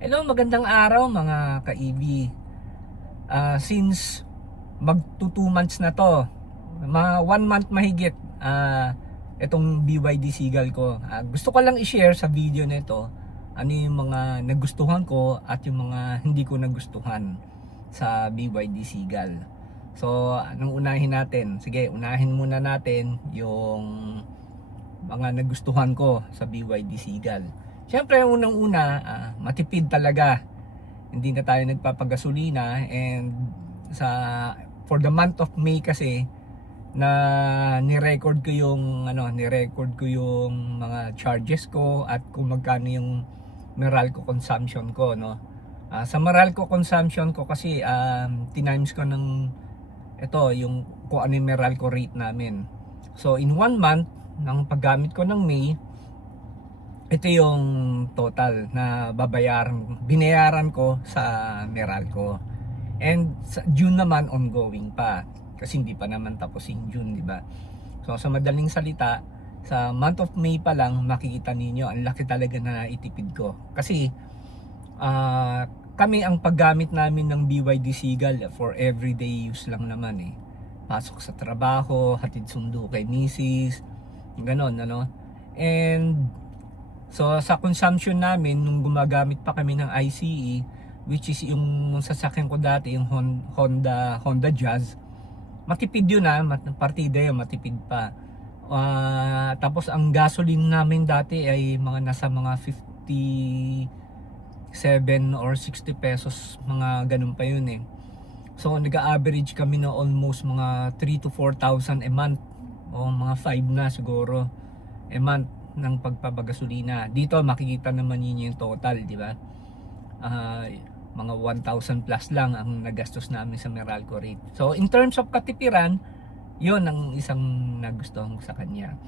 Hello, magandang araw mga ka-EV. Since magto 2 months na to, 1 month mahigit, itong BYD Seagull ko. Gusto ko lang i-share sa video na ito ano yung mga nagustuhan ko at yung mga hindi ko nagustuhan sa BYD Seagull. So, anong unahin natin? Sige, unahin muna natin yung mga nagustuhan ko sa BYD Seagull. Siyempre, unang-una, matipid talaga. Hindi na tayo nagpapagasolina, and sa for the month of May kasi na ni-record ko yung mga charges ko at kung magkano yung Meralco consumption ko, no. Sa Meralco consumption ko kasi tinimes ko ng ito yung kung ano yung Meralco rate namin. So in 1 month ng paggamit ko ng May, ito yung total na binayaran ko sa Meralco. And sa June naman ongoing pa kasi hindi pa naman tapos yung June, di ba? So sa madaling salita, sa month of May pa lang makikita ninyo ang laki talaga na itipid ko. Kasi kami ang paggamit namin ng BYD Seagull for everyday use lang naman eh. Pasok sa trabaho, hatid sundo kay misis, ganon ano. And so sa consumption namin nung gumagamit pa kami ng ICE, which is yung sasakyan ko dati, yung Honda Jazz, matipid yun partida yun, matipid pa. Tapos ang gasoline namin dati ay nasa mga 57 or 60 pesos, mga ganun pa yun eh. So nag-average kami na almost mga 3 to 4,000 a month, o mga 5 na siguro a month ng pagpapagasolina. Dito makikita naman niyo yung total, di ba? Mga 1,000 plus lang ang nagastos namin sa Meralco rate. So in terms of katipiran, yun ang isang nagustuhan ko sa kanya.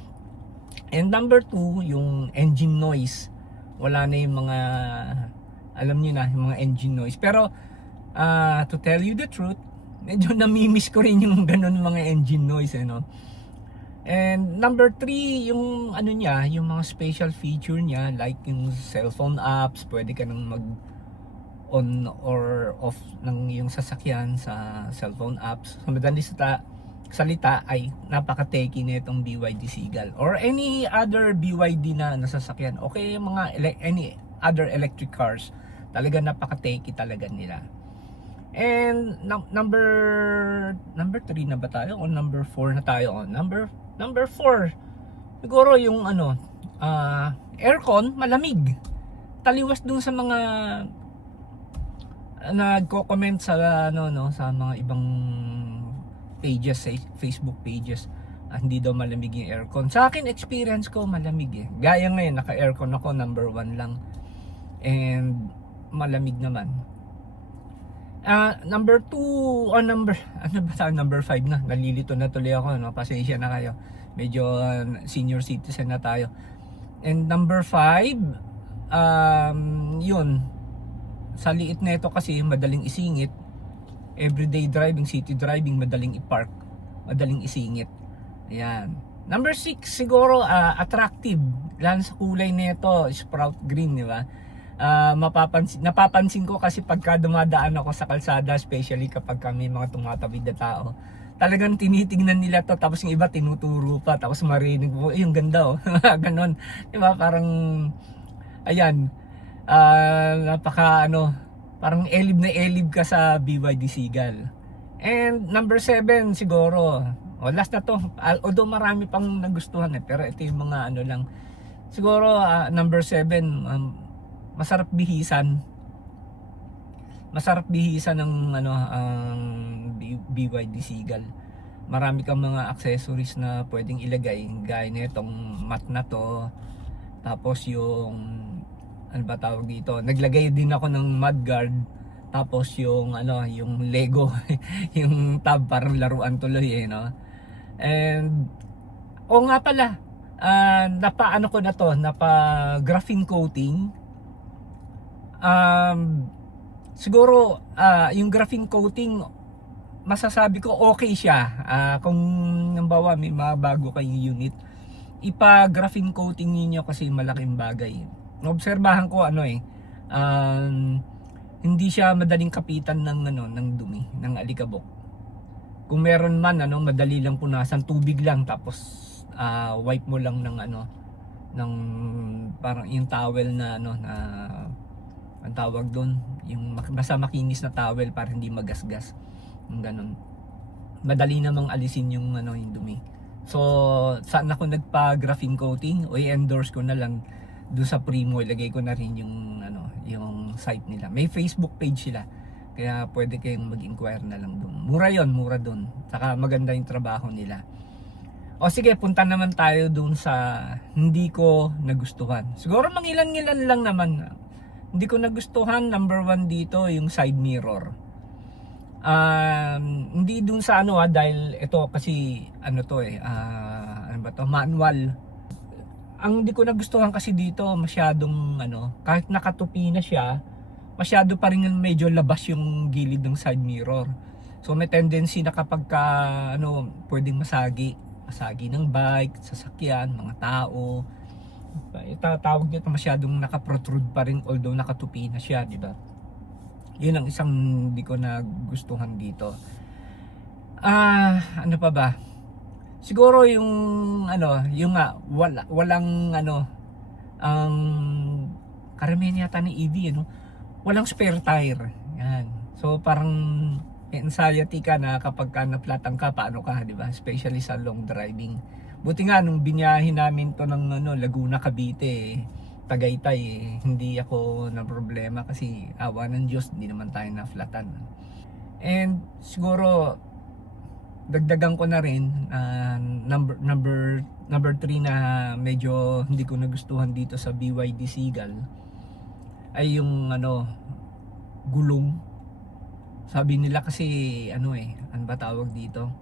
And number 2, yung engine noise. Wala na yung mga, alam niyo na, yung mga engine noise. Pero to tell you the truth, medyo namimiss ko rin yung ganun mga engine noise, no? And number 3, yung ano niya, yung mga special feature niya, like yung cellphone apps, pwede ka nang mag on or off ng yung sasakyan sa cellphone apps. Sa madaling salita ay napaka-techy na itong BYD Seagull or any other BYD na nasasakyan. Okay, yung mga any other electric cars, talaga napaka-techy talaga nila. And number 3 na ba tayo o number 4 na tayo? Number 4, siguro yung aircon, malamig. Taliwas dun sa mga nagko-comment sa sa mga ibang pages, Facebook pages, hindi daw malamig yung aircon. Sa akin, experience ko malamig eh. Gaya ngayon, naka-aircon ako, number 1 lang. And malamig naman. Number 2 o number 5 na. Nalilito na tuloy ako, no? Pasensya na kayo. Medyo senior citizen na tayo. And number 5, yun. Sa liit na ito kasi madaling isingit. Everyday driving, city driving, madaling i-park, madaling isingit. Ayan. Number 6, siguro attractive. Lalo sa kulay nito, sprout green, di ba? Napapansin ko kasi pagka dumadaan ako sa kalsada, especially kapag kami mga tumatawid na tao, talagang tinitingnan nila to, tapos yung iba tinuturo pa, tapos marinig mo, yung ganda oh. Ganon, di ba? Parang ayan, napaka parang elib ka sa BYD Seagull. And number 7 siguro, last na to, although marami pang nagustuhan eh, pero ito yung mga lang siguro. Number 7, masarap bihisan ng ang BYD Seagull. Marami kang mga accessories na pwedeng ilagay, gaya nitong mat na to. Tapos yung ano ba tawag dito, naglagay din ako ng mudguard. Tapos yung yung Lego yung tab, parang laruan tuloy eh, no. And nga pala, napa graphene coating. Siguro yung graphene coating, masasabi ko okay siya. Kung halimbawa may mabago kayong unit, ipa graphene coating niyo kasi malaking bagay. Obserbahan ko Hindi siya madaling kapitan ng ng dumi, ng alikabok. Kung meron man madali lang punasan, tubig lang, tapos wipe mo lang ng ng parang yung towel na na ang tawag doon, yung basta makinis na towel para hindi magasgas. Yung ganun. Madali namang alisin yung yung dumi. So, saan ako nagpa-graphene coating? O i-endorse ko na lang doon sa Primo, ilagay ko na rin yung yung site nila. May Facebook page sila. Kaya pwede kayong mag-inquire na lang doon. Mura 'yon, mura doon. Saka maganda yung trabaho nila. O sige, punta naman tayo doon sa hindi ko nagustuhan. Siguro mangilan-ngilan lang naman. Hindi ko nagustuhan, number 1 dito, yung side mirror. Hindi dun sa dahil ito kasi to ano ba to, manual. Ang hindi ko nagustuhan kasi dito, masyadong kahit nakatupi na siya, masyado pa rin medyo labas yung gilid ng side mirror. So may tendency na kapag pwedeng masagi ng bike, sasakyan, mga tao. Itatawag dito, masyadong nakaprotrude pa rin although nakatupi na siya, di ba? Yun ang isang hindi ko nagustuhan dito. Ano pa ba? Siguro yung yung walang ang karamihan yata ng EV walang spare tire. Yan. So parang anxiety ka na kapag naplatang ka, paano ka, di ba? Especially sa long driving. Buti nga nung binyahin namin to ng Laguna, Cavite, Tagaytay, hindi ako na problema kasi awa ng Diyos, hindi naman tayo na-flatan. And siguro dagdagan ko na rin number 3 na medyo hindi ko nagustuhan dito sa BYD Seagull ay yung gulong. Sabi nila kasi ano ba tawag dito?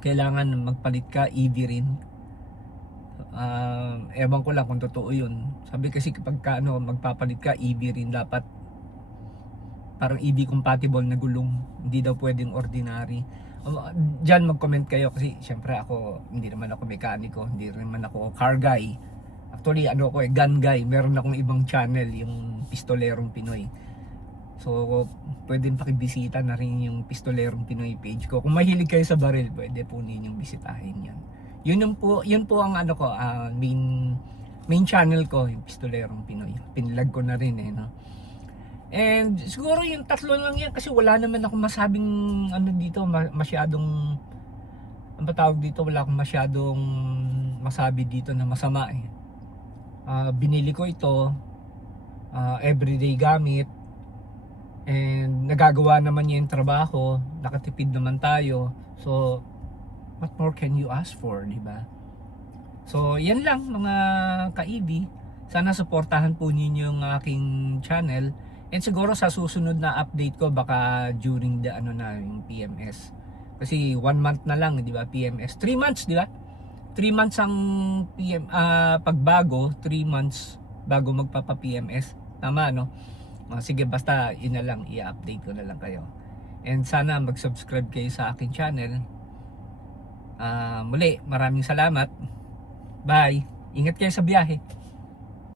Kailangan magpalit ka EV rin. Ewan ko lang kung totoo yun. Sabi kasi kapag magpapalit ka EV rin, dapat parang EV compatible na gulong, hindi daw pwedeng ordinary. Diyan mag-comment kayo kasi syempre hindi naman ako mekaniko, hindi naman ako car guy. Actually gun guy. Meron akong ibang channel, yung Pistolerong Pinoy. So pwedeng pakibisita na rin yung Pistolerong Pinoy page ko. Kung mahilig kayo sa baril, pwede po ninyong bisitahin yan. Yun po ang main channel ko, yung Pistolerong Pinoy. Pinlag ko na rin And siguro yung tatlo lang yan kasi wala naman ako masabing dito masyadong tawag dito, wala akong masyadong masabi dito na masama binili ko ito, everyday gamit, and nagagawa naman niya yung trabaho, nakatipid naman tayo, so what more can you ask for, di ba? So yan lang mga ka-EV, sana suportahan po ninyo yung aking channel. And siguro sa susunod na update ko baka during the yung PMS. Kasi 1 month na lang, di ba? PMS. 3 months, di ba? 3 months ang pagbago, 3 months bago magpapa-PMS. Tama, sige, basta yun na lang, i-update ko na lang kayo. And sana mag-subscribe kayo sa aking channel. Muli, maraming salamat. Bye. Ingat kayo sa biyahe.